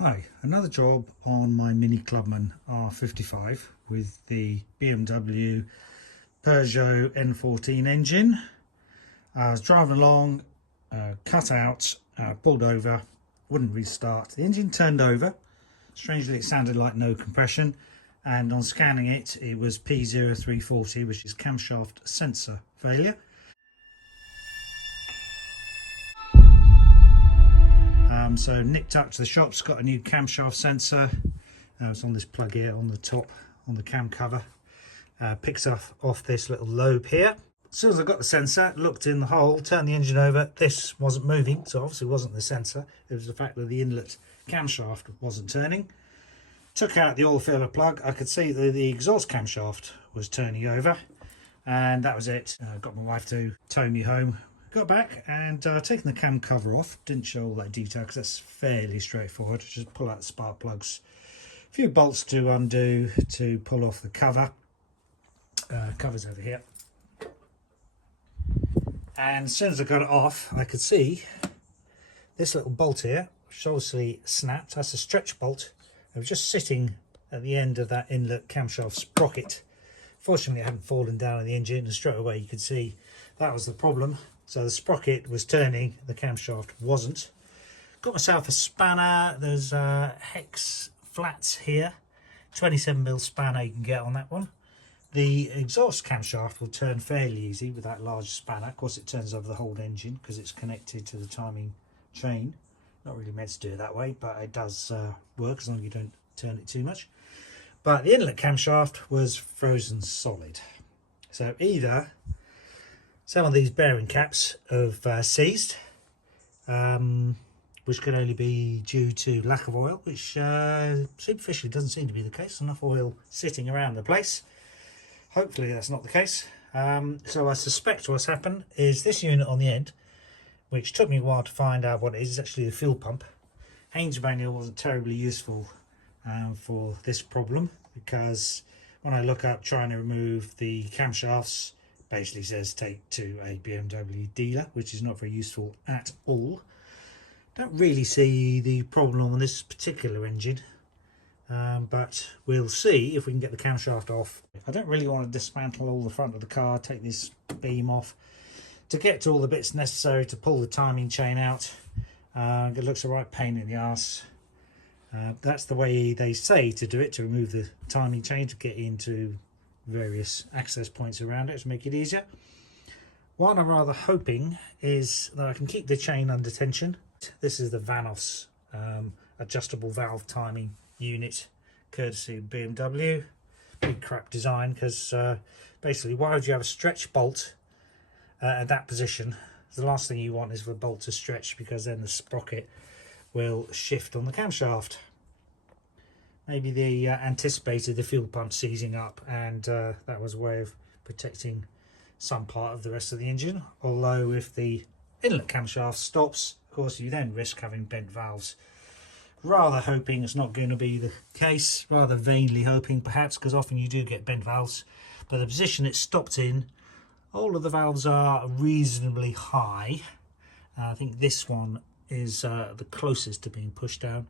Hi, another job on my Mini Clubman R55 with the BMW Peugeot N14 engine. I was driving along, cut out, pulled over, wouldn't restart. The engine turned over. Strangely, it sounded like no compression, and on scanning it, it was P0340, which is camshaft sensor failure. So nicked up to the shops, got a new camshaft sensor. It's on this plug here on the top, on the cam cover. Picks off this little lobe here. As soon as I got the sensor, looked in the hole, turned the engine over, this wasn't moving, so obviously it wasn't the sensor. It was the fact that the inlet camshaft wasn't turning. Took out the oil filler plug. I could see that the exhaust camshaft was turning over, and that was it. Got my wife to tow me home. Got back and taken the cam cover off. Didn't show all that detail because that's fairly straightforward. Just pull out the spark plugs, a few bolts to undo to pull off the cover. Cover's over here. And as soon as I got it off, I could see this little bolt here, which obviously snapped. That's a stretch bolt. It was just sitting at the end of that inlet camshaft sprocket. Fortunately, it hadn't fallen down in the engine, and straight away you could see that was the problem. So the sprocket was turning, the camshaft wasn't. Got myself a spanner. There's hex flats here, 27mm spanner you can get on that one. The exhaust camshaft will turn fairly easy with that large spanner. Of course, it turns over the whole engine because it's connected to the timing chain. Not really meant to do it that way, but it does work as long as you don't turn it too much. But the inlet camshaft was frozen solid. So either some of these bearing caps have seized, which could only be due to lack of oil, which superficially doesn't seem to be the case. Enough oil sitting around the place. Hopefully that's not the case. So I suspect what's happened is this unit on the end, which took me a while to find out what it is actually the fuel pump. Haynes manual wasn't terribly useful for this problem, because when I look up trying to remove the camshafts, basically says take to a BMW dealer, which is not very useful at all. Don't really see the problem on this particular engine, but we'll see if we can get the camshaft off. I don't really want to dismantle all the front of the car, take this beam off to get to all the bits necessary to pull the timing chain out. It looks a right pain in the arse. That's the way they say to do it, to remove the timing chain, to get into various access points around it to make it easier. What I'm rather hoping is that I can keep the chain under tension. This is the Vanos adjustable valve timing unit, courtesy of BMW. Big crap design, because basically, why would you have a stretch bolt at that position? The last thing you want is for the bolt to stretch, because then the sprocket will shift on the camshaft. Maybe they anticipated the fuel pump seizing up, and that was a way of protecting some part of the rest of the engine. Although if the inlet camshaft stops, of course you then risk having bent valves. Rather hoping it's not going to be the case, rather vainly hoping perhaps, because often you do get bent valves. But the position it's stopped in, all of the valves are reasonably high. I think this one is the closest to being pushed down.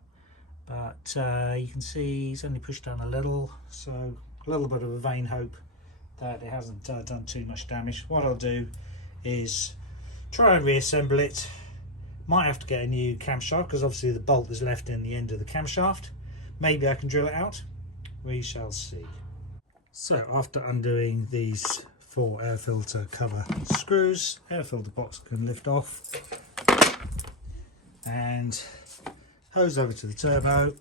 But you can see he's only pushed down a little, so a little bit of a vain hope that it hasn't done too much damage. What I'll do is try and reassemble it. Might have to get a new camshaft, because obviously the bolt is left in the end of the camshaft. Maybe I can drill it out. We shall see. So after undoing these 4 air filter cover screws, air filter box can lift off, and hose over to the turbo,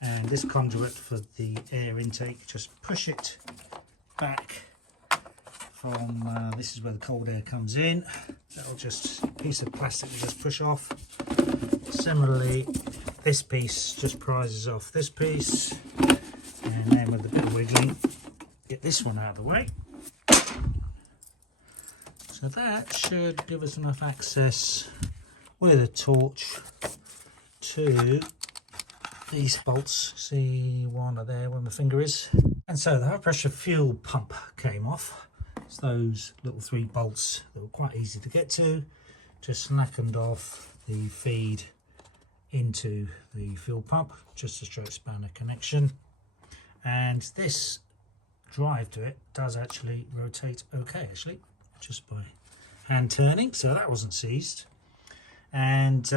and this conduit for the air intake, just push it back from this is where the cold air comes in. That'll just, a piece of plastic will just push off. Similarly, this piece just prizes off this piece, and then with a bit of wiggling, get this one out of the way. So that should give us enough access with a torch to these bolts. See one there where my finger is. And so the high pressure fuel pump came off. It's those little 3 bolts that were quite easy to get to. Just slackened off the feed into the fuel pump, just a straight spanner connection, and this drive to it does actually rotate okay, actually, just by hand turning, so that wasn't seized. And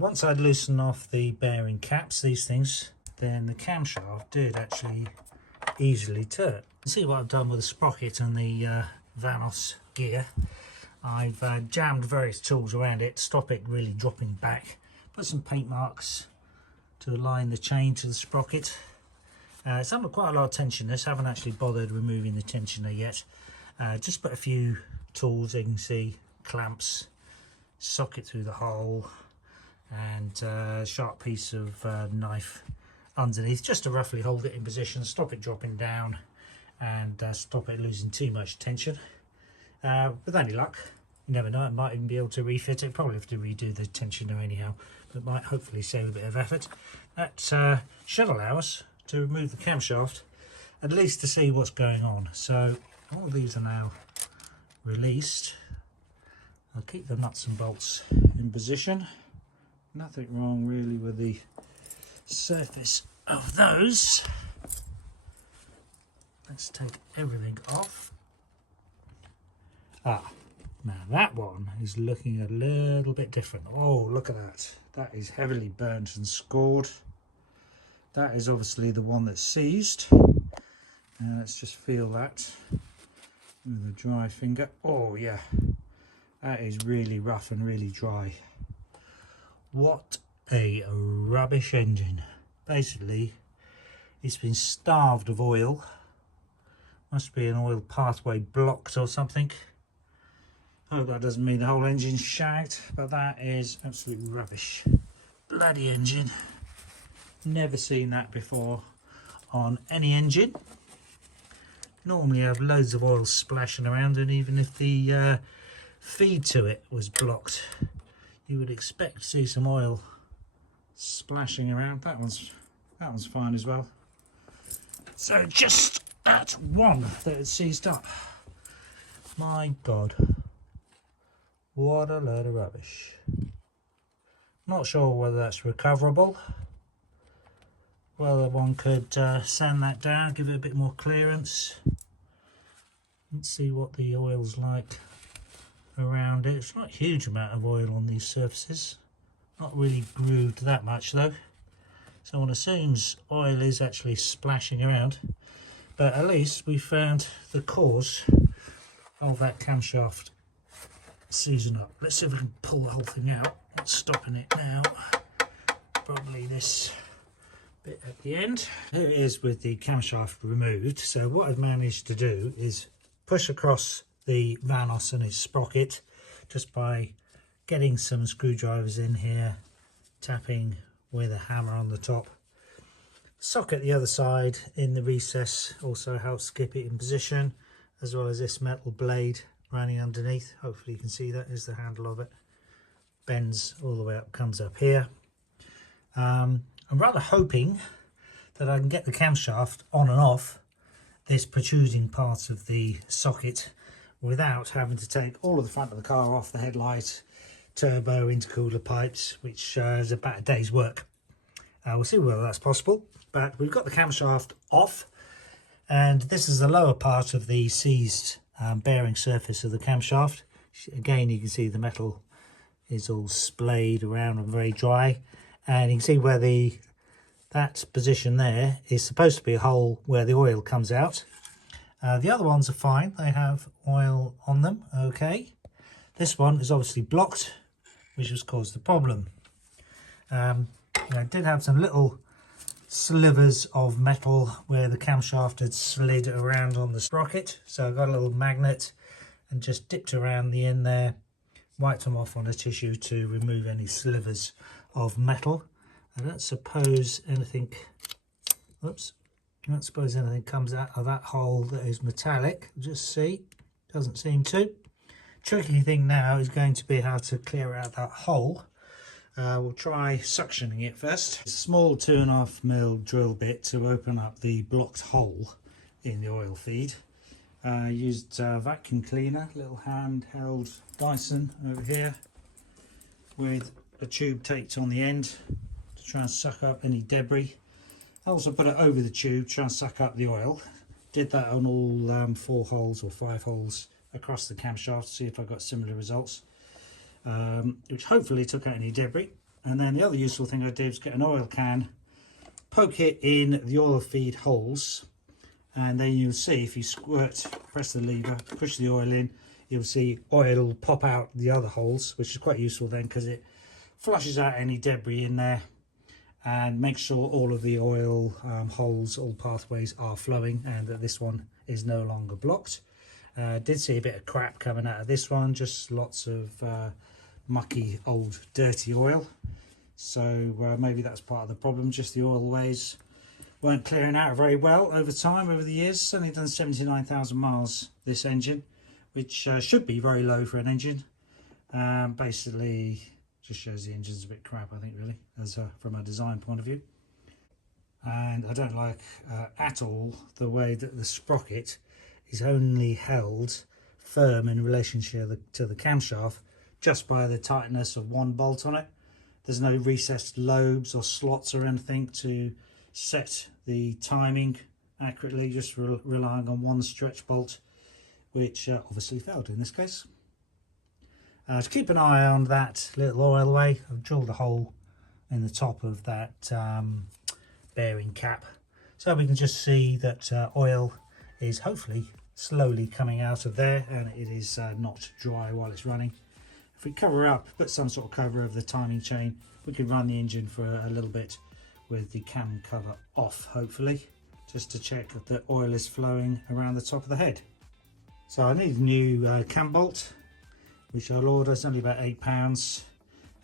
once I'd loosened off the bearing caps, these things, then the camshaft did actually easily turn. See what I've done with the sprocket and the Vanos gear. I've jammed various tools around it to stop it really dropping back. Put some paint marks to align the chain to the sprocket. It's under quite a lot of tension. This haven't actually bothered removing the tensioner yet. Just put a few tools, you can see, clamps, socket through the hole, and a sharp piece of knife underneath, just to roughly hold it in position, stop it dropping down, and stop it losing too much tension. With any luck, you never know, I might even be able to refit it. Probably have to redo the tensioner anyhow, but might hopefully save a bit of effort. That should allow us to remove the camshaft, at least to see what's going on. So all these are now released. I'll keep the nuts and bolts in position. Nothing wrong really with the surface of those. Let's take everything off. Now that one is looking a little bit different. Oh, look at that. That is heavily burnt and scored. That is obviously the one that's seized. Let's just feel that with a dry finger. Oh yeah, that is really rough and really dry. What a rubbish engine. Basically, it's been starved of oil. Must be an oil pathway blocked or something. Hope that doesn't mean the whole engine's shagged, but that is absolute rubbish. Bloody engine. Never seen that before on any engine. Normally I have loads of oil splashing around, and even if the feed to it was blocked, you would expect to see some oil splashing around. That one's fine as well. So just that one that had seized up. My God, what a load of rubbish. Not sure whether that's recoverable. Whether one could sand that down, give it a bit more clearance. Let's see what the oil's like around it. It's not a huge amount of oil on these surfaces. Not really grooved that much though. So one assumes oil is actually splashing around. But at least we found the cause of that camshaft seizing up. Let's see if we can pull the whole thing out. What's stopping it now? Probably this bit at the end. Here it is with the camshaft removed. So what I've managed to do is push across the Vanos and its sprocket just by getting some screwdrivers in here, tapping with a hammer on the top. Socket the other side in the recess also helps keep it in position, as well as this metal blade running underneath. Hopefully you can see that is the handle of it. Bends all the way up, comes up here. I'm rather hoping that I can get the camshaft on and off this protruding part of the socket without having to take all of the front of the car off, the headlight, turbo, intercooler pipes, which is about a day's work. We'll see whether that's possible, but we've got the camshaft off, and this is the lower part of the seized bearing surface of the camshaft. Again, you can see the metal is all splayed around and very dry, and you can see where that position there is supposed to be a hole where the oil comes out. The other ones are fine, they have oil on them, okay. This one is obviously blocked, which has caused the problem. I did have some little slivers of metal where the camshaft had slid around on the sprocket, so I got a little magnet and just dipped around the end there, wiped them off on a tissue to remove any slivers of metal. I don't suppose anything, oops, I don't suppose anything comes out of that hole that is metallic. Just see, doesn't seem to. Tricky thing now is going to be how to clear out that hole. We'll try suctioning it first. It's a small 2.5mm drill bit to open up the blocked hole in the oil feed. Used a vacuum cleaner, little handheld Dyson over here with a tube taped on the end. try and suck up any debris. I also put it over the tube, try and suck up the oil. Did that on all 4 holes or 5 holes across the camshaft to see if I got similar results, which hopefully took out any debris. And then the other useful thing I did was get an oil can, poke it in the oil feed holes, and then you'll see if you squirt, press the lever, push the oil in, you'll see oil pop out the other holes, which is quite useful then because it flushes out any debris in there and makes sure all of the oil holes, all pathways are flowing and that this one is no longer blocked. Did see a bit of crap coming out of this one, just lots of mucky old dirty oil. So maybe that's part of the problem, just the oil ways weren't clearing out very well over time, over the years. It's only done 79,000 miles, this engine, which should be very low for an engine. Basically just shows the engine's a bit crap, I think, really, as from a design point of view. And I don't like at all the way that the sprocket is only held firm in relationship to the camshaft just by the tightness of one bolt on it. There's no recessed lobes or slots or anything to set the timing accurately, just relying on one stretch bolt, which obviously failed in this case. To keep an eye on that little oil way, I've drilled a hole in the top of that bearing cap, so we can just see that oil is hopefully slowly coming out of there, and it is not dry while it's running. If we cover up, put some sort of cover over the timing chain, we can run the engine for a little bit with the cam cover off, hopefully, just to check that the oil is flowing around the top of the head. So I need a new cam bolt, which I'll order. It's only about £8,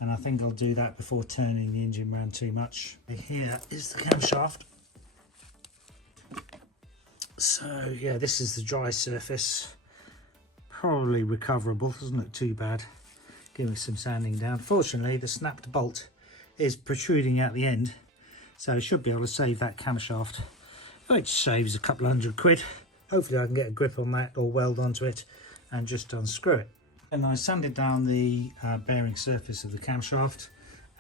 and I think I'll do that before turning the engine around too much. Here is the camshaft. So yeah, this is the dry surface, probably recoverable, doesn't look too bad. Give me some sanding down. Fortunately, the snapped bolt is protruding out the end, so I should be able to save that camshaft, which saves a couple £100. Hopefully I can get a grip on that or weld onto it and just unscrew it. And I sanded down the bearing surface of the camshaft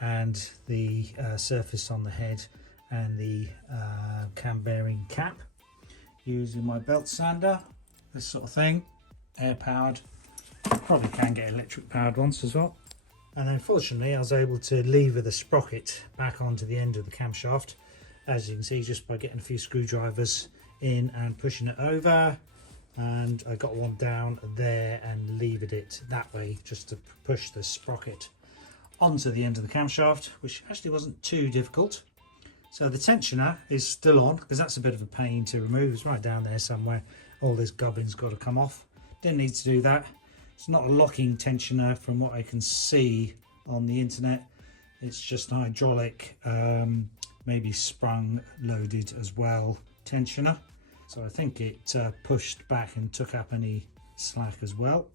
and the surface on the head and the cam bearing cap using my belt sander, this sort of thing, air powered. Probably can get electric powered ones as well. And then fortunately I was able to lever the sprocket back onto the end of the camshaft, as you can see, just by getting a few screwdrivers in and pushing it over. And I got one down there and levered it that way just to push the sprocket onto the end of the camshaft, which actually wasn't too difficult. So the tensioner is still on, because that's a bit of a pain to remove. It's right down there somewhere. All this gubbin's got to come off. Didn't need to do that. It's not a locking tensioner from what I can see on the internet. It's just an hydraulic, maybe sprung loaded as well tensioner. So I think it pushed back and took up any slack as well.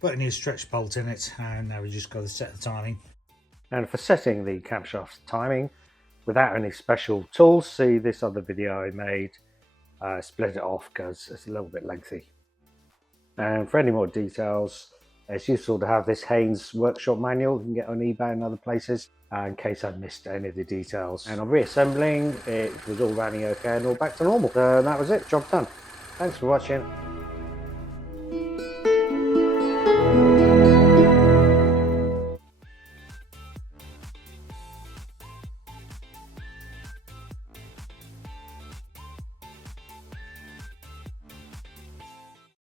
Put a new stretch bolt in it, and now we just got to set the timing. And for setting the camshaft timing without any special tools, see this other video I made, split it off because it's a little bit lengthy. And for any more details, it's useful to have this Haynes workshop manual you can get on eBay and other places, in case I missed any of the details. And on reassembling, it was all running okay and all back to normal. So that was it, job done. Thanks for watching.